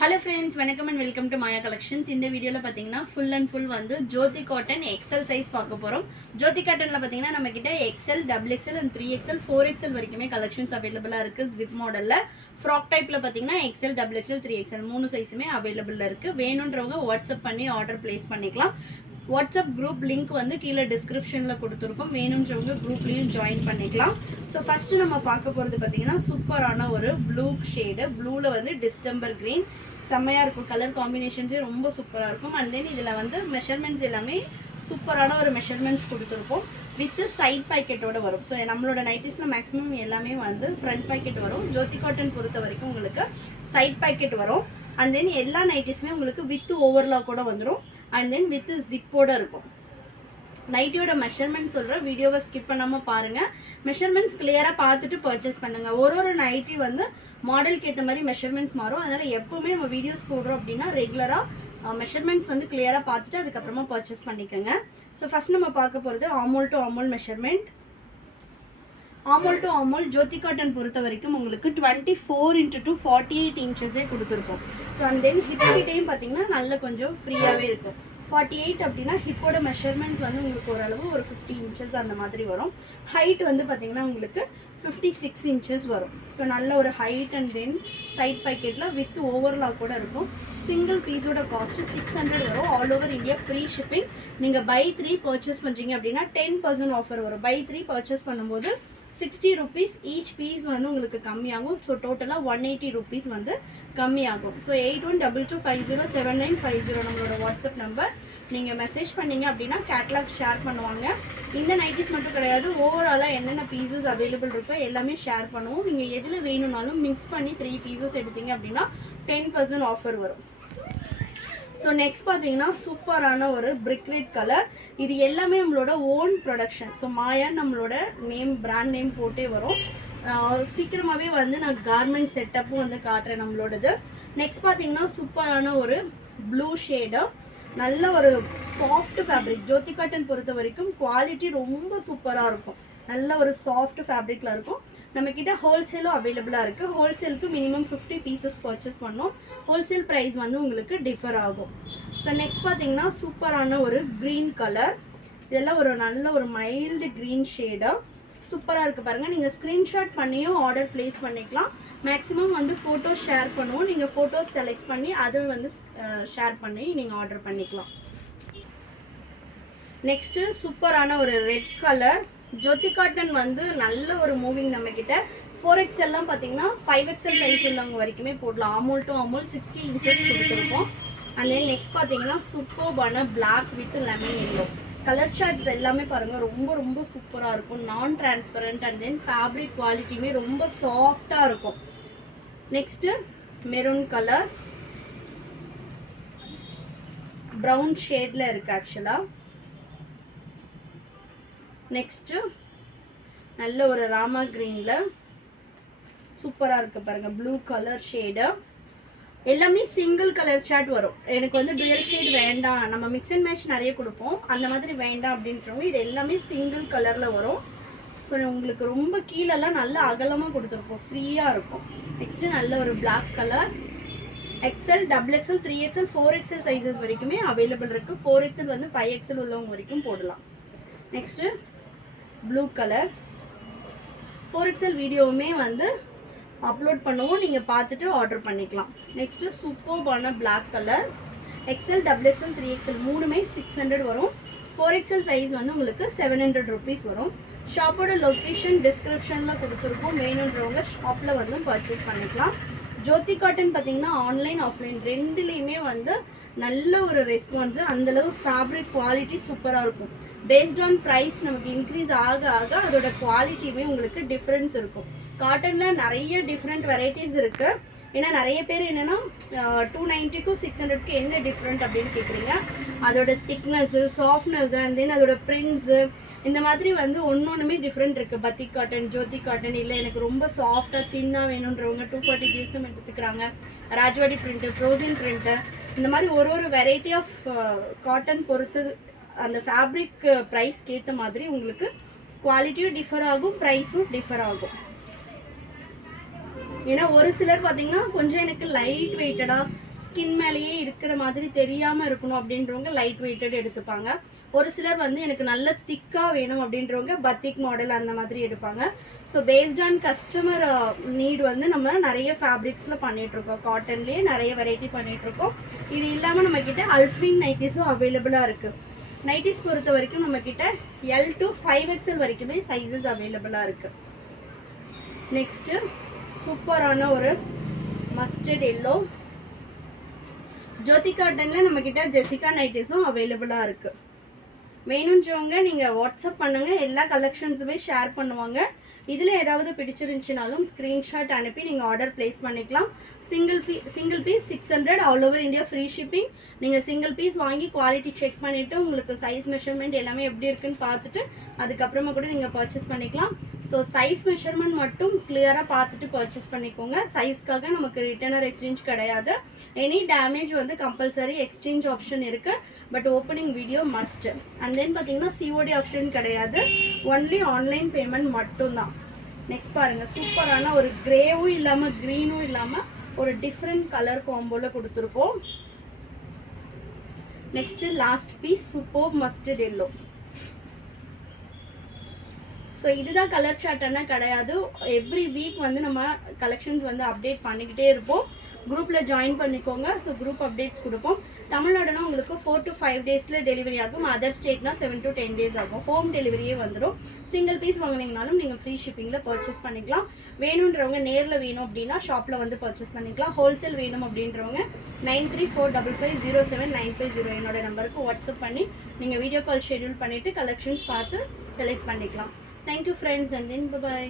Hello friends, welcome and welcome to Maya Collections. In the video la pathina full and full vandu Jyoti cotton XL size paaka porom. Jyoti cotton la pathina namakitta XL, XXL and 3XL, 4XL varikume collections available ah irukku. Zip model la frock type la pathina XL, XXL, 3XL மூணு size மே available ah irukku. வேணும்ன்றவங்க WhatsApp பண்ணி order place பண்ணிக்கலாம். WhatsApp group link வந்து கீழ descriptionல கொடுத்திருக்கோம். வேணும்ன்றவங்க groupலயும் join பண்ணிக்கலாம். So first நம்ம பார்க்க போறது பாத்தீங்கன்னா சூப்பரான ஒரு blue shade. blueல வந்து distember green செமையா இருக்கும். கலர் காம்பினேஷன்ஸ் ரொம்ப சூப்பரா இருக்கும். and then இதுல வந்து மெஷர்மென்ட்ஸ் எல்லாமே சூப்பரான ஒரு மெஷர்மென்ட்ஸ் கொடுத்திருக்கோம். வித் சைடு பாக்கெட்டோட வரும். ஸோ நம்மளோட நைட்டிஸ்ல மேக்ஸிமம் எல்லாமே வந்து ஃப்ரண்ட் பாக்கெட் வரும். ஜோதி காட்டன் பொறுத்த வரைக்கும் உங்களுக்கு சைடு பாக்கெட் வரும். அண்ட் தென் எல்லா நைட்டிஸுமே உங்களுக்கு வித் ஓவர்லாக்கோட வந்துடும். அண்ட் தென் வித் ஜிப்போட இருக்கும். நைட்டியோட மெஷர்மெண்ட் சொல்கிறேன், வீடியோவை ஸ்கிப் பண்ணாமல் பாருங்கள். மெஷர்மெண்ட்ஸ் கிளியராக பார்த்துட்டு பர்ச்சேஸ் பண்ணுங்கள். ஒரு நைட்டி வந்து மாடலுக்கு ஏற்ற மாதிரி மெஷர்மெண்ட்ஸ் மாறும். அதனால் எப்போவுமே நம்ம வீடியோஸ் போடுறோம் அப்படின்னா ரெகுலராக மெஷர்மெண்ட்ஸ் வந்து கிளியராக பார்த்துட்டு அதுக்கப்புறமா பர்ச்சேஸ் பண்ணிக்கோங்க. ஸோ ஃபஸ்ட் நம்ம பார்க்க போகிறது armhole to armhole measurement. Armhole to armhole ஜோதி காட்டன் பொறுத்த வரைக்கும் உங்களுக்கு 24x2 48 இன்ச்சஸே கொடுத்துருக்கோம். ஸோ அண்ட் தென் ஹிப் கிட்டேயும் பார்த்தீங்கன்னா நல்ல கொஞ்சம் ஃப்ரீயாகவே இருக்கும். 48 அப்படின்னா ஹிப்போட மெஷர்மெண்ட்ஸ் வந்து உங்களுக்கு ஓரளவு ஒரு 50 இன்ச்சஸ் அந்த மாதிரி வரும். ஹைட் வந்து பார்த்தீங்கன்னா உங்களுக்கு 56 இன்ச்சஸ் வரும். ஸோ நல்ல ஒரு ஹைட் அண்ட் தென் சைட் பாக்கெட்டில் வித் ஓவர்லாக் கூட இருக்கும். சிங்கிள் பீஸோட காஸ்ட்டு 600 வரும். All over India free shipping. நீங்கள் பை 3 பர்ச்சேஸ் பண்ணுறீங்க அப்படின்னா 10% ஆஃபர் வரும். பை 3 பர்ச்சேஸ் பண்ணும்போது 60 rupees ஈச் பீஸ் வந்து உங்களுக்கு கம்மியாகும். ஸோ டோட்டலாக 180 rupees வந்து கம்மியாகும். ஸோ 8122507950 நம்மளோட வாட்ஸ்அப் நம்பர். நீங்கள் மெசேஜ் பண்ணீங்க அப்படின்னா கேட்லாக் ஷேர் பண்ணுவாங்க. இந்த நைட்டிஸ் மட்டும் கிடையாது, ஓவராலாக என்னென்ன பீசஸ் அவைலபிள் இருக்கோ எல்லாமே ஷேர் பண்ணுவோம். நீங்கள் எதில் வேணும்னாலும் மிக்ஸ் பண்ணி 3 பீசஸ் எடுத்தீங்க அப்படின்னா 10% ஆஃபர் வரும். ஸோ நெக்ஸ்ட் பார்த்தீங்கன்னா சூப்பரான ஒரு பிரிக் ரெட் கலர். இது எல்லாமே நம்மளோட ஓன் ப்ரொடக்ஷன். ஸோ மாயா நம்மளோட நேம் பிராண்ட் நேம் போட்டே வரும். சீக்கிரமாகவே வந்து நான் கார்மெண்ட் செட்டப்பும் வந்து காட்டுறேன் நம்மளோடது. நெக்ஸ்ட் பார்த்தீங்கன்னா சூப்பரான ஒரு ப்ளூ ஷேடு. நல்ல ஒரு சாஃப்ட் ஃபேப்ரிக். ஜோதி காட்டன் பொறுத்த வரைக்கும் குவாலிட்டி ரொம்ப சூப்பராக இருக்கும். நல்ல ஒரு சாஃப்ட் ஃபேப்ரிக்கில் இருக்கும். நம்மக்கிட்ட ஹோல்சேலும் அவைலபிளாக இருக்குது. ஹோல்சேலுக்கு மினிமம் 50 பீசஸ் பர்ச்சேஸ் பண்ணோம். ஹோல்சேல் ப்ரைஸ் வந்து உங்களுக்கு டிஃபர் ஆகும். ஸோ நெக்ஸ்ட் பார்த்தீங்கன்னா சூப்பரான ஒரு க்ரீன் கலர். இதெல்லாம் ஒரு நல்ல ஒரு மைல்டு க்ரீன் ஷேடாக சூப்பராக இருக்குது பாருங்கள். நீங்கள் ஸ்க்ரீன்ஷாட் பண்ணியும் ஆர்டர் ப்ளேஸ் பண்ணிக்கலாம். மேக்ஸிமம் வந்து ஃபோட்டோ ஷேர் பண்ணுவோம். நீங்கள் ஃபோட்டோஸ் செலக்ட் பண்ணி அதை வந்து ஷேர் பண்ணி நீங்கள் ஆர்டர் பண்ணிக்கலாம். நெக்ஸ்ட்டு சூப்பரான ஒரு ரெட் கலர். ஜோதி காட்டன் வந்து நல்ல ஒரு மூவிங் நம்மக்கிட்ட. 4XLலாம் பார்த்தீங்கன்னா 5XL சைஸ் உள்ளவங்க வரைக்குமே போடலாம். ஆமோல் டு ஆமோல் 60 இன்ச்சஸ் கொடுத்துருக்கோம். அண்ட் தென் நெக்ஸ்ட் பார்த்தீங்கன்னா சூப்பர்பான black with lemon yellow colour shorts எல்லாமே பாருங்கள் ரொம்ப ரொம்ப சூப்பராக இருக்கும். நான் டிரான்ஸ்பரண்ட் அண்ட் தென் ஃபேப்ரிக் குவாலிட்டியுமே ரொம்ப சாஃப்டாக இருக்கும். நெக்ஸ்ட்டு மெரூன் கலர் ப்ரௌன் ஷேடில் இருக்குது ஆக்சுவலாக. நெக்ஸ்ட்டு நல்ல ஒரு ராமா க்ரீனில் சூப்பராக இருக்குது பாருங்கள். Blue colour shade. எல்லாமே சிங்கிள் கலர் சார்ட் வரும். எனக்கு வந்து டுயல் ஷேட் வேண்டாம், நம்ம மிக்ஸ் அண்ட் மேட்ச் நிறைய கொடுப்போம், அந்த மாதிரி வேண்டாம் அப்படின்றவங்க இது எல்லாமே சிங்கிள் கலரில் வரும். ஸோ உங்களுக்கு ரொம்ப கீழெல்லாம் நல்ல அகலமாக கொடுத்துருப்போம், ஃப்ரீயாக இருக்கும். நெக்ஸ்ட்டு நல்ல ஒரு black colour. XL, XXL, 3XL, 4XL sizes வரைக்குமே அவைலபிள் இருக்குது. 4XL வந்து 5XL உள்ளவங்க வரைக்கும் போடலாம். Next blue colour. 4XL வீடியோவுமே வந்து அப்லோட் பண்ணுவோம், நீங்கள் பார்த்துட்டு ஆர்டர் பண்ணிக்கலாம். நெக்ஸ்ட்டு சூப்பர்பான black colour. XL, XXL, 3XL மூணுமே 600 வரும். 4XL சைஸ் வந்து உங்களுக்கு 700 rupees வரும். ஷாப்போட லொக்கேஷன் டிஸ்கிரிப்ஷனில் கொடுத்துருக்கோம். வேணுன்றவங்க ஷாப்பில் வந்து பர்ச்சேஸ் பண்ணிக்கலாம். ஜோதி காட்டன் பார்த்தீங்கன்னா ஆன்லைன் ஆஃப்லைன் ரெண்டுலேயுமே வந்து நல்ல ஒரு ரெஸ்பான்ஸு. அந்தளவு ஃபேப்ரிக் குவாலிட்டி சூப்பராக இருக்கும். பேஸ்ட் ஆன் ப்ரைஸ் நமக்கு இன்க்ரீஸ் ஆக ஆக அதோட குவாலிட்டியுமே உங்களுக்கு டிஃப்ரென்ஸ் இருக்கும். காட்டனில் நிறைய டிஃப்ரெண்ட் வெரைட்டிஸ் இருக்குது. ஏன்னா நிறைய பேர் என்னென்னா 290க்கும் 600க்கு என்ன டிஃப்ரெண்ட் அப்படின்னு கேட்குறீங்க. அதோட திக்னஸ்ஸு, சாஃப்ட்னஸ்ஸு அண்ட் தென் அதோட பிரிண்ட்ஸு இந்த மாதிரி வந்து ஒன்றுமே டிஃப்ரெண்ட் இருக்குது. பத்திக் காட்டன், ஜோதி காட்டன். இல்லை எனக்கு ரொம்ப சாஃப்டாக தின்னாக வேணுன்றவங்க 240 GSM எடுத்துக்கிறாங்க. ராஜ்வாடி பிரிண்ட்டு, ஃப்ரோசன் பிரிண்ட்டு, இந்த மாதிரி ஒரு வெரைட்டி ஆஃப் காட்டன் பொறுத்து அந்த ஃபேப்ரிக் ப்ரைஸ்க்கு ஏற்ற மாதிரி உங்களுக்கு குவாலிட்டியும் டிஃபர் ஆகும், ப்ரைஸும் டிஃபர் ஆகும். ஏன்னா ஒரு சிலர் பார்த்தீங்கன்னா கொஞ்சம் எனக்கு லைட் வெயிட்டடாக ஸ்கின் மேலேயே இருக்கிற மாதிரி தெரியாமல் இருக்கணும் அப்படின்றவங்க லைட் வெயிட்டட் எடுத்துப்பாங்க. ஒரு சிலர் வந்து எனக்கு நல்ல திக்காக வேணும் அப்படின்றவங்க பத்திக் மாடல் அந்த மாதிரி எடுப்பாங்க. So based on customer need வந்து நம்ம நிறைய ஃபேப்ரிக்ஸில் பண்ணிகிட்ருக்கோம். காட்டன்லேயே நிறைய வெரைட்டி பண்ணிகிட்ருக்கோம். இது இல்லாமல் நம்மக்கிட்ட அல்ஃப்ரீன் நைட்டிஸும் அவைலபிளாக இருக்குது. நைட்டிஸ் பொறுத்த வரைக்கும் நம்மக்கிட்ட L to 5XL வரைக்குமே சைஸஸ் அவைலபிளாக இருக்குது. நெக்ஸ்ட்டு சூப்பரான ஒரு மஸ்டர்ட் எல்லோ. ஜோதி காட்டனில் நம்மக்கிட்ட ஜெசிகா நைட்டிஸும் அவைலபிளாக இருக்குது. வேணுன்றவங்க நீங்கள் வாட்ஸ்அப் பண்ணுங்கள், எல்லா கலெக்ஷன்ஸுமே ஷேர் பண்ணுவாங்க. இதில் ஏதாவது பிடிச்சிருந்துச்சினாலும் ஸ்க்ரீன்ஷாட் அனுப்பி நீங்கள் ஆர்டர் ப்ளேஸ் பண்ணிக்கலாம். Single piece 600 all over India free shipping. நீங்கள் சிங்கிள் பீஸ் வாங்கி குவாலிட்டி செக் பண்ணிவிட்டு உங்களுக்கு சைஸ் மெஷர்மெண்ட் எல்லாமே எப்படி இருக்குன்னு பார்த்துட்டு அதுக்கப்புறமா கூட நீங்கள் பர்ச்சேஸ் பண்ணிக்கலாம். ஸோ சைஸ் மெஷர்மெண்ட் மட்டும் கிளியராக பார்த்துட்டு பர்ச்சேஸ் பண்ணிக்கோங்க. சைஸ்க்காக நமக்கு ரிட்டர்ன் ஆர் எக்ஸ்சேஞ்ச் கிடையாது. எனி டேமேஜ் வந்து கம்பல்சரி எக்ஸ்சேஞ்ச் ஆப்ஷன் இருக்குது. But opening video must. And then பார்த்தீங்கன்னா COD ஆப்ஷன் கிடையாது. ஒன்லி ஆன்லைன் பேமெண்ட் மட்டும்தான். நெக்ஸ்ட் பாருங்கள், சூப்பரான ஒரு கிரேவும் இல்லாமல் க்ரீனும் இல்லாமல் ஒரு டிஃப்ரெண்ட் கலர் காம்போவில் கொடுத்துருக்கோம். Next last piece super mustard yellow. So இதுதான் கலர் சார்ட்னா கிடையாது. எவ்ரி வீக் வந்து நம்ம கலெக்ஷன்ஸ் வந்து அப்டேட் பண்ணிக்கிட்டே இருப்போம். குரூப்பில் ஜாயின் பண்ணிக்கோங்க. ஸோ குரூப் அப்டேட்ஸ் கொடுப்போம். தமிழ்நாடுனா உங்களுக்கு 4 to 5 டேஸில் டெலிவரி ஆகும். அதர் ஸ்டேட்னா 7 to 10 days ஆகும். ஹோம் டெலிவரியே வந்துடும். சிங்கிள் பீஸ் வாங்கினீங்கனாலும் நீங்கள் ஃப்ரீ ஷிப்பிங்கில் பர்ச்சேஸ் பண்ணிக்கலாம். வேணுன்றவங்க நேரில் வேணும் அப்படின்னா ஷாப்பில் வந்து பர்ச்சேஸ் பண்ணிக்கலாம். ஹோல்சேல் வேணும் அப்படின்றவங்க 9345507950 என்னோட நம்பருக்கு வாட்ஸ்அப் பண்ணி நீங்கள் வீடியோ கால் ஷெட்யூல் பண்ணிவிட்டு கலெக்ஷன்ஸ் பார்த்து செலக்ட் பண்ணிக்கலாம். Thank you friends and then bye bye.